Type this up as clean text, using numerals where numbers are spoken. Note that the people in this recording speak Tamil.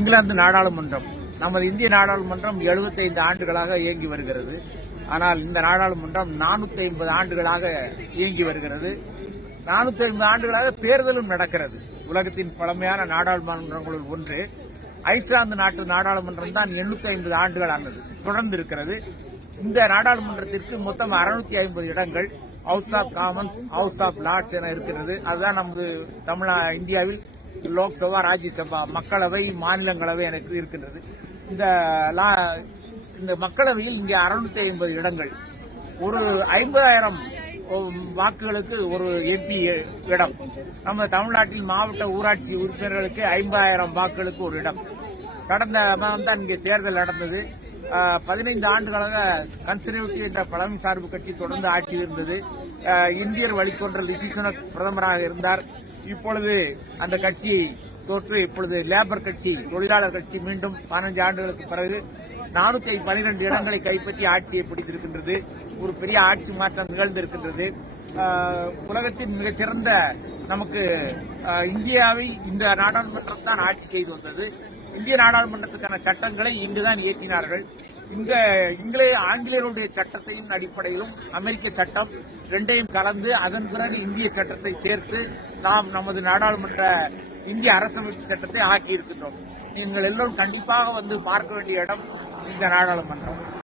இங்கிலாந்து நாடாளுமன்றம். நமது இந்திய நாடாளுமன்றம் 75 ஆண்டுகளாக இயங்கி வருகிறது. ஆனால் இந்த நாடாளுமன்றம் 450 ஆண்டுகளாக இயங்கி வருகிறது. 450 ஆண்டுகளாக தேர்தலும் நடக்கிறது. உலகத்தின் பழமையான நாடாளுமன்றங்களுள் ஒன்று ஐஸ்லாந்து நாட்டு நாடாளுமன்றம் தான் 850 ஆண்டுகள் ஆனது தொடர்ந்து இருக்கிறது. இந்த நாடாளுமன்றத்திற்கு மொத்தம் 650 இடங்கள் House of Commons, House of Lords என இருக்கிறது. அதுதான் நமது இந்தியாவில் லோக்சபா, ராஜ்யசபா, மக்களவை, மாநிலங்களவை எனக்கு இருக்கின்றது. இந்த மக்களவையில் இங்கே 650 இடங்கள், ஒரு 50,000 வாக்குகளுக்கு ஒரு எம்பி இடம். நம்ம தமிழ்நாட்டில் மாவட்ட ஊராட்சி உறுப்பினர்களுக்கு 50,000 வாக்குகளுக்கு ஒரு இடம். கடந்த மாதம் தான் இங்கே தேர்தல் நடந்தது. 15 ஆண்டுகளாக கன்சர்வேட்டிவ் என்ற பழமை சார்பு கட்சி தொடர்ந்து ஆட்சியில் இருந்தது. இந்தியர் வழித்தோன்றல் ரிஷி சுனக் பிரதமராக இருந்தார். இப்பொழுது அந்த கட்சியை தோற்று இப்பொழுது லேபர் கட்சி, தொழிலாளர் கட்சி மீண்டும் 15 ஆண்டுகளுக்கு பிறகு 412 இடங்களை கைப்பற்றி ஆட்சியை பிடித்திருக்கின்றது. ஒரு பெரிய ஆட்சி மாற்றம் நிகழ்ந்திருக்கின்றது. உலகத்தின் மிகச்சிறந்த நமக்கு இந்தியாவை இந்த நாடாளுமன்றம் தான் ஆட்சி செய்து வந்தது. இந்திய நாடாளுமன்றத்துக்கான சட்டங்களை இங்குதான் இயற்றினார்கள். ஆங்கிலேயருடைய சட்டத்தையும் அடிப்படையிலும் அமெரிக்க சட்டம் ரெண்டையும் கலந்து அதன் பிறகு இந்திய சட்டத்தை சேர்த்து நாம் நமது நாடாளுமன்ற இந்திய அரசமைப்பு சட்டத்தை ஆக்கியிருக்கின்றோம். நீங்கள் எல்லோரும் கண்டிப்பாக வந்து பார்க்க வேண்டிய இடம் இந்த நாடாளுமன்றம்.